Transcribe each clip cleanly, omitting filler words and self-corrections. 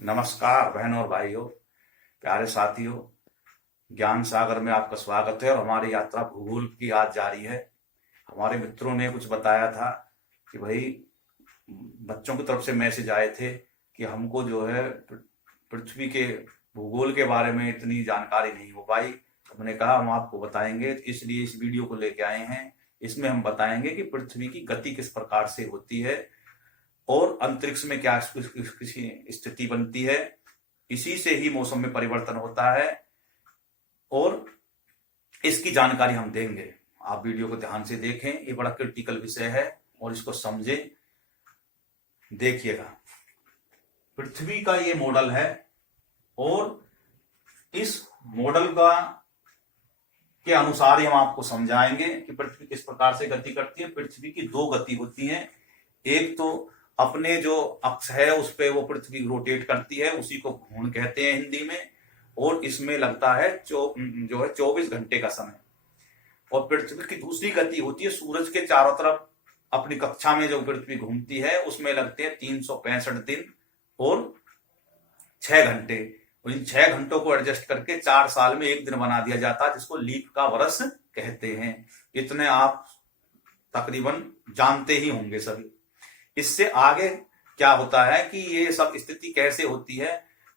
नमस्कार बहनों और भाइयों, प्यारे साथियों। ज्ञान सागर में आपका स्वागत है और हमारी यात्रा भूगोल की आज जारी है। हमारे मित्रों ने कुछ बताया था कि भाई बच्चों की तरफ से मैसेज आए थे कि हमको जो है पृथ्वी के भूगोल के बारे में इतनी जानकारी नहीं हो पाई। हमने कहा हम आपको बताएंगे, इसलिए इस वीडियो को लेके आए हैं। इसमें हम बताएंगे कि पृथ्वी की गति किस प्रकार से होती है और अंतरिक्ष में क्या किसी स्थिति बनती है। इसी से ही मौसम में परिवर्तन होता है और इसकी जानकारी हम देंगे। आप वीडियो को ध्यान से देखें, ये बड़ा क्रिटिकल विषय है और इसको समझें। देखिएगा, पृथ्वी का ये मॉडल है और इस मॉडल का के अनुसार ही हम आपको समझाएंगे कि पृथ्वी किस प्रकार से गति करती है। पृथ्वी की दो गति होती है, एक तो अपने जो अक्ष है उस पे वो पृथ्वी रोटेट करती है, उसी को घूर्णन कहते हैं हिंदी में, और इसमें लगता है जो है 24 घंटे का समय। और पृथ्वी की दूसरी गति होती है सूरज के चारों तरफ अपनी कक्षा में जो पृथ्वी घूमती है, उसमें लगते हैं 365 दिन और 6 घंटे। और इन 6 घंटों को एडजस्ट करके 4 साल में एक दिन बना दिया जाता है, जिसको लीप का वर्ष कहते हैं। इतने आप तकरीबन जानते ही होंगे सभी। इससे आगे क्या होता है कि ये सब स्थिति कैसे होती है।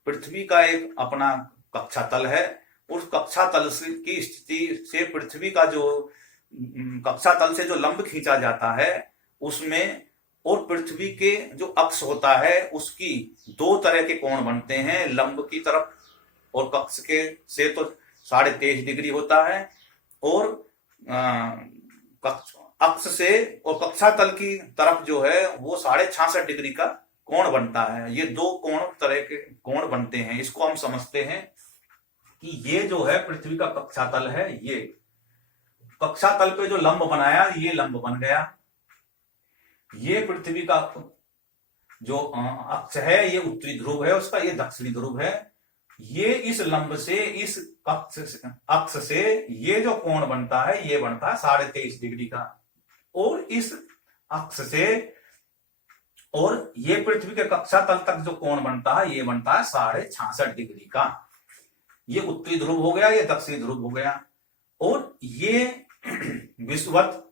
पृथ्वी का एक अपना कक्षा तल है, उस कक्षा तल की स्थिति से पृथ्वी का जो कक्षा तल से जो लंब खींचा जाता है उसमें, और पृथ्वी के जो अक्ष होता है उसकी दो तरह के कोण बनते हैं। लंब की तरफ और कक्ष के से तो 23.5 डिग्री होता है, और अक्ष से और कक्षा तल की तरफ जो है वो 66.5 डिग्री का कोण बनता है। ये दो कोण तरह के कोण बनते हैं। इसको हम समझते हैं कि ये जो है पृथ्वी का कक्षा तल है। ये कक्षा तल पे जो लंब बनाया ये लंब बन गया। ये पृथ्वी का जो अक्ष है ये उत्तरी ध्रुव है उसका, ये दक्षिणी ध्रुव है। ये इस लंब से इस अक्ष से ये जो कोण बनता है ये बनता है 23.5 डिग्री का, और इस अक्ष से और ये पृथ्वी के कक्षा तल तक जो कोण बनता है ये बनता है 66.5 डिग्री का। ये उत्तरी ध्रुव हो गया, ये दक्षिणी ध्रुव हो गया। और ये विषुवत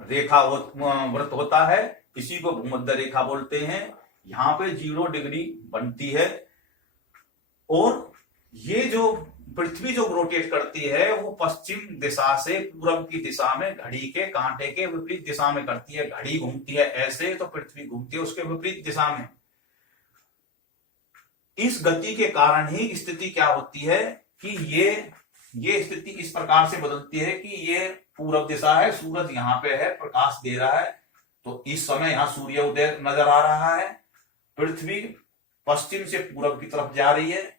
रेखा वृत्त होता है, इसी को भूमध्य रेखा बोलते हैं। यहां पे 0 डिग्री बनती है, और ये जो पृथ्वी जो रोटेट करती है वो पश्चिम दिशा से पूर्व की दिशा में घड़ी के कांटे के विपरीत दिशा में करती है। घड़ी घूमती है ऐसे, तो पृथ्वी घूमती है उसके विपरीत दिशा में। इस गति के कारण ही स्थिति क्या होती है कि ये स्थिति इस प्रकार से बदलती है कि ये पूर्व दिशा है, सूरज यहाँ पे है, प्रकाश दे रहा है, तो इस समय यहाँ सूर्य उदय नजर आ रहा है। पृथ्वी पश्चिम से पूर्व की तरफ जा रही है,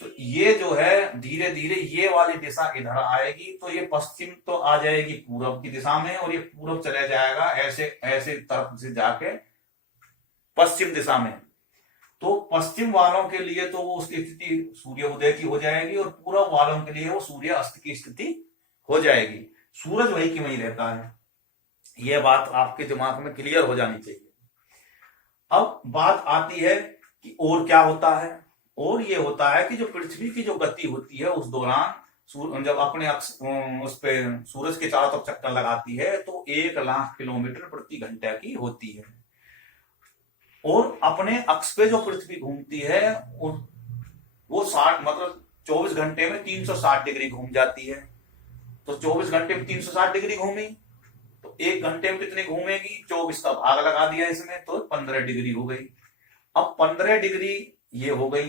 तो ये जो है धीरे धीरे ये वाली दिशा इधर आएगी, तो ये पश्चिम तो आ जाएगी पूर्व की दिशा में, और ये पूर्व चला जाएगा ऐसे ऐसे तरफ से जाके पश्चिम दिशा में। तो पश्चिम वालों के लिए तो वो उसकी स्थिति सूर्य उदय की हो जाएगी, और पूर्व वालों के लिए वो सूर्य अस्त की स्थिति हो जाएगी। सूरज वही की वही रहता है। यह बात आपके दिमाग में क्लियर हो जानी चाहिए। अब बात आती है कि और क्या होता है। और ये होता है कि जो पृथ्वी की जो गति होती है उस दौरान जब अपने उस पे सूरज के चारों तरफ चक्कर लगाती है तो 1 लाख किलोमीटर प्रति घंटा की होती है। और अपने अक्ष पे जो पृथ्वी घूमती है वो 24 घंटे में 360 डिग्री घूम जाती है। तो 24 घंटे में 360 डिग्री घूमी, तो 1 घंटे में कितनी घूमेगी, 24 का भाग लगा दिया इसमें, तो 15 डिग्री हो गई। अब 15 डिग्री ये हो गई,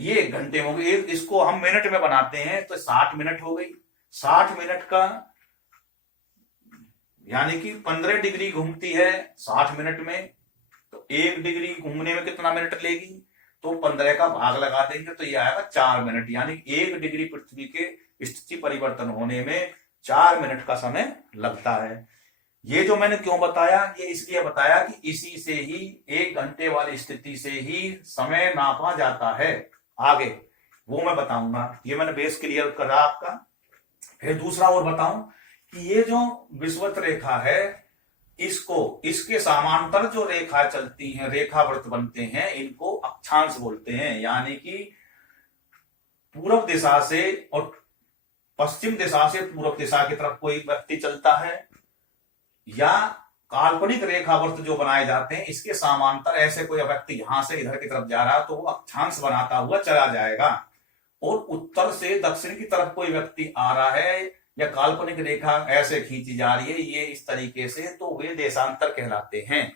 ये 1 घंटे में हो गई। इसको हम मिनट में बनाते हैं तो 60 मिनट हो गई। 60 मिनट का यानी कि 15 डिग्री घूमती है 60 मिनट में, तो 1 डिग्री घूमने में कितना मिनट लेगी, तो 15 का भाग लगा देंगे तो ये आएगा 4 मिनट। यानी 1 डिग्री पृथ्वी के स्थिति परिवर्तन होने में 4 मिनट का समय लगता है। ये जो मैंने क्यों बताया, ये इसलिए बताया कि इसी से ही 1 घंटे वाली स्थिति से ही समय नापा जाता है। आगे वो मैं बताऊंगा। ये मैंने बेस क्लियर करा आपका। फिर दूसरा और बताऊं कि ये जो विषुवत रेखा है इसको इसके समांतर जो रेखा चलती हैं, रेखावृत्त बनते हैं, इनको अक्षांश बोलते हैं, यानी कि पूर्व दिशा से और पश्चिम दिशा से पूर्व दिशा की तरफ कोई व्यक्ति चलता है, या काल्पनिक रेखावृत्त जो बनाए जाते हैं इसके समांतर ऐसे कोई व्यक्ति यहां से इधर की तरफ जा रहा है तो वो अक्षांश बनाता हुआ चला जाएगा। और उत्तर से दक्षिण की तरफ कोई व्यक्ति आ रहा है या काल्पनिक रेखा ऐसे खींची जा रही है, ये इस तरीके से, तो वे देशांतर कहलाते हैं।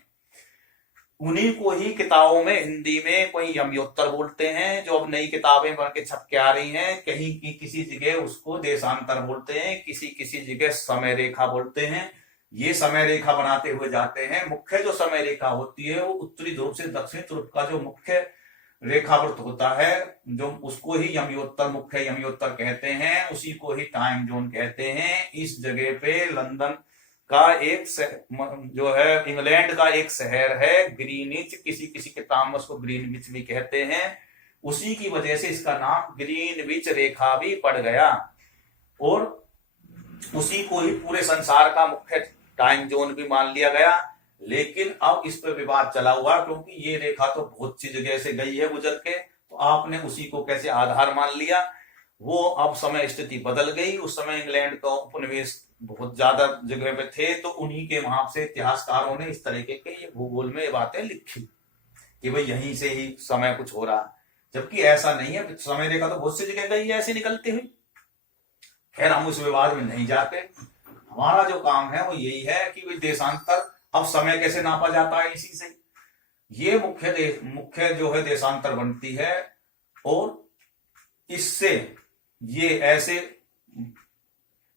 उन्हीं को ही किताबों में हिंदी में कोई यमयोत्तर बोलते हैं, जो अब नई किताबें बन के छप के आ रही हैं, कहीं की किसी जगह उसको देशांतर बोलते हैं, किसी किसी जगह समय रेखा बोलते हैं। ये समय रेखा बनाते हुए जाते हैं। मुख्य जो समय रेखा होती है वो उत्तरी ध्रुव से दक्षिणी ध्रुव का जो मुख्य रेखावृत्त होता है, जो उसको ही यमयोत्तर, मुख्य यमयोत्तर कहते हैं, उसी को ही टाइम जोन कहते हैं। इस जगह पे लंदन का एक जो है, इंग्लैंड का एक शहर है ग्रीनिच, किसी किसी किताब में उसको ग्रीनविच भी कहते हैं, उसी की वजह से इसका नाम ग्रीनविच रेखा भी पड़ गया। और उसी को ही पूरे संसार का मुख्य टाइम जोन भी मान लिया गया। लेकिन अब इस पर विवाद चला हुआ, क्योंकि ये रेखा तो बहुत सी जगह से गई है गुजर के, तो आपने उसी को कैसे आधार मान लिया। वो अब समय स्थिति बदल गई। उस समय इंग्लैंड का उपनिवेश बहुत ज्यादा जगह पे थे, तो उन्हीं के वहां से इतिहासकारों ने इस तरीके के ये भूगोल में ये बातें लिखी कि भाई यहीं से ही समय कुछ हो रहा, जबकि ऐसा नहीं है। समय रेखा तो बहुत सी जगह गई है ऐसी निकलती हुई। खैर, हम उस विवाद में नहीं जाते। हमारा जो काम है वो यही है कि भाई देशांतर, अब समय कैसे नापा जाता है, इसी से ये मुख्य जो है देशांतर बनती है। और इससे ये ऐसे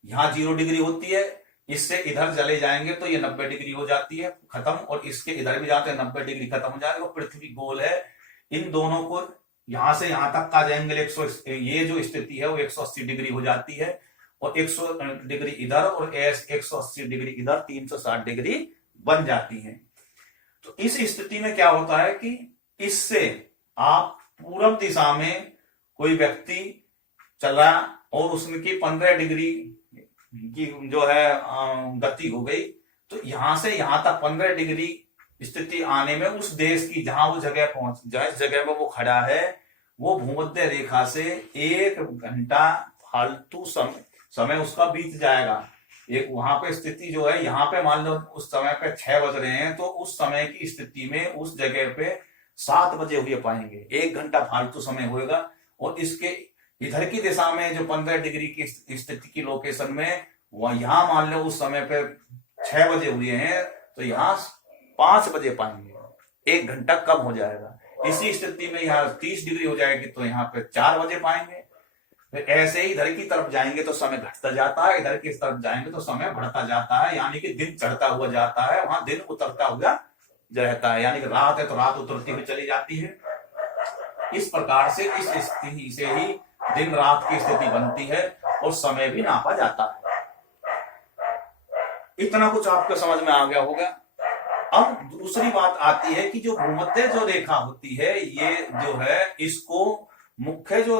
यहां 0 डिग्री होती है, इससे इधर चले जाएंगे तो ये 90 डिग्री हो जाती है खत्म, और इसके इधर भी जाते हैं 90 डिग्री खत्म हो जाएगा। पृथ्वी गोल है, इन दोनों को यहां से यहां तक का जाएंगे, ये जो स्थिति है वो 180 डिग्री हो जाती है, और 100 डिग्री इधर और 180 डिग्री इधर, 360 डिग्री बन जाती है। तो इस स्थिति में क्या होता है कि इससे आप पूर्व दिशा में कोई व्यक्ति चला और उसकी 15 डिग्री की जो है गति हो गई, तो यहां से यहां तक 15 डिग्री स्थिति आने में उस देश की जहां वो जगह पहुंच जाए, जगह पर वो खड़ा है, वो भूमध्य रेखा से 1 घंटा फालतू समय उसका बीत जाएगा। एक वहां पे स्थिति जो है, यहाँ पे मान लो उस समय पे 6 बज रहे हैं, तो उस समय की स्थिति में उस जगह पे 7 बजे हुए पाएंगे, 1 घंटा फालतू समय होगा। और इसके इधर की दिशा में जो 15 डिग्री की स्थिति की लोकेशन में, वह यहाँ मान लो उस समय पे 6 बजे हुए हैं, तो यहाँ 5 बजे पाएंगे, 1 घंटा कम हो जाएगा। इसी स्थिति में यहाँ 30 डिग्री हो जाएगी तो यहाँ पे 4 बजे पाएंगे। ऐसे ही इधर की तरफ जाएंगे तो समय घटता जाता है, इधर की तरफ जाएंगे तो समय बढ़ता जाता है, यानी कि दिन चढ़ता हुआ जाता है, वहां दिन उतरता हुआ रहता है, यानी कि रात है तो रात उतरती हुई चली जाती है। इस प्रकार से इस स्थिति से ही दिन रात की स्थिति बनती है और समय भी नापा जाता है। इतना कुछ आपको समझ में आ गया होगा। अब दूसरी बात आती है कि जो भूमध्य जो रेखा होती है, ये जो है, इसको मुख्य जो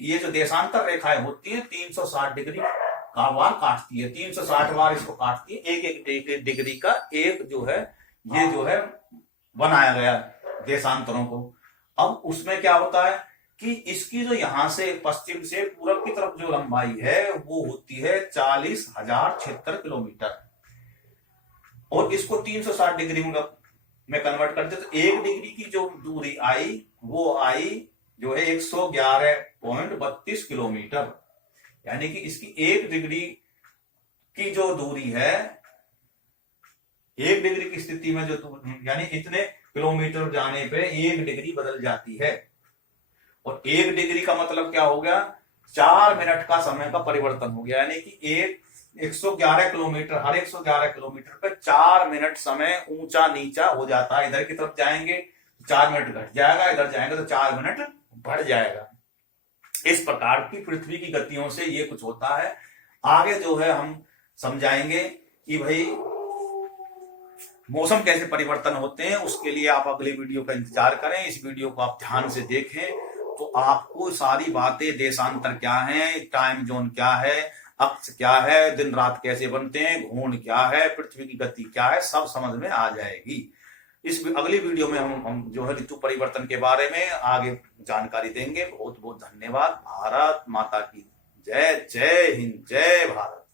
ये जो देशांतर रेखाएं होती है 360 डिग्री का बार काटती है, 360 बार इसको काटती है। एक डिग्री का एक जो है, ये जो है बनाया गया देशांतरों को। अब उसमें क्या होता है कि इसकी जो यहां से पश्चिम से पूरब की तरफ जो लंबाई है वो होती है 40,076 किलोमीटर, और इसको 360 डिग्री में कन्वर्ट करते तो 1 डिग्री की जो दूरी आई वो आई जो है 111.32 किलोमीटर, यानी कि इसकी 1 डिग्री की जो दूरी है, 1 डिग्री की स्थिति में जो यानी इतने किलोमीटर जाने पे 1 डिग्री बदल जाती है। और 1 डिग्री का मतलब क्या हो गया, 4 मिनट का समय का परिवर्तन हो गया, यानी कि 111 किलोमीटर, हर 111 किलोमीटर पे 4 मिनट समय ऊंचा नीचा हो जाता है। इधर की तरफ जाएंगे 4 मिनट घट जाएगा, इधर जाएंगे तो 4 मिनट बढ़ जाएगा। इस प्रकार की पृथ्वी की गतियों से ये कुछ होता है। आगे जो है हम समझाएंगे कि भाई मौसम कैसे परिवर्तन होते हैं, उसके लिए आप अगले वीडियो का इंतजार करें। इस वीडियो को आप ध्यान से देखें तो आपको सारी बातें, देशांतर क्या है, टाइम जोन क्या है, अक्ष क्या है, दिन रात कैसे बनते हैं, घूर्ण क्या है, पृथ्वी की गति क्या है, सब समझ में आ जाएगी। इस अगली वीडियो में हम जो है ऋतु परिवर्तन के बारे में आगे जानकारी देंगे। बहुत बहुत धन्यवाद। भारत माता की जय। जय हिंद, जय भारत।